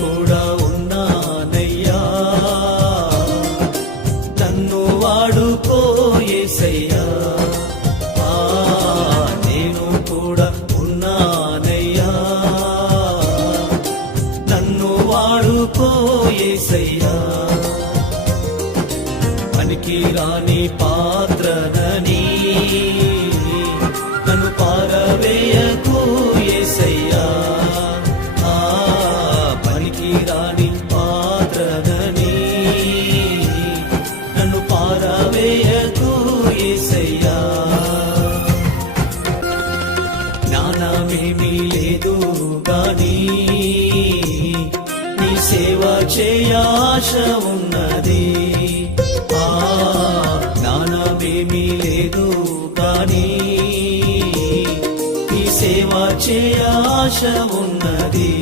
కూడా ఉన్నానయ్యా, నన్ను వాడుకో యేసయ్యా. నేను కూడా ఉన్నానయ్యా, నన్ను వాడుకో యేసయ్యా. పనికి రాని పాత్రనని నన్ను పారవేయకు యేసయ్యా. పనికి రాని పాత్రనని నన్ను పారవేయకు యేసయ్యా. జ్ఞానమేమీ లేదు గాని నీ సేవ చేయ ఆశ ఉన్నది. జ్ఞానమేమీ లేదు కానీ నీ సేవ చేయ ఆశ ఉన్నది.